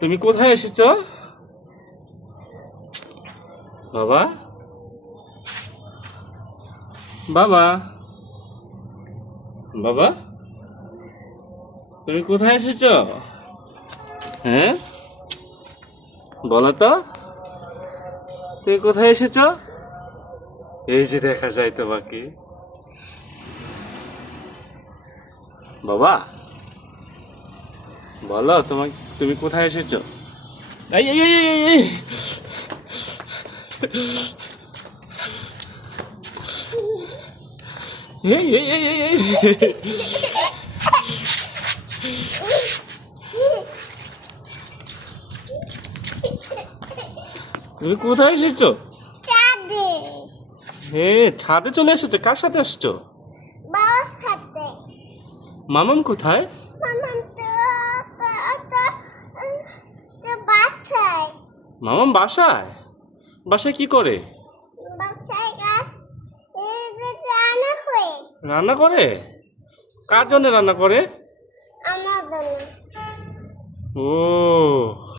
তুমি কোথায় এসেছো বাবা? বাবা, বাবা, তুমি কোথায় এসেছো? হ্যাঁ, বলো তো, তুমি কোথায় এসেছো? এই যে দেখা যায় তোমাকে। বাবা, বলো তোমাকে, তুমি কোথায় এসেছো? এই এই এই এই, এই। এই এই এই এই, এই। তুমি কোথায় এসেছো? ছাদে। হে, ছাদে চলে এসেছো? কার সাথে আসছো? বাবার সাথে। মামাম কোথায়? মামা তো বাসায়। মামাম বাসায়? বাসায় কি করে? বাসায় গাছ রান্না হয়ে রান্না করে? কার জন্য রান্না করে? আমার জন্য। ও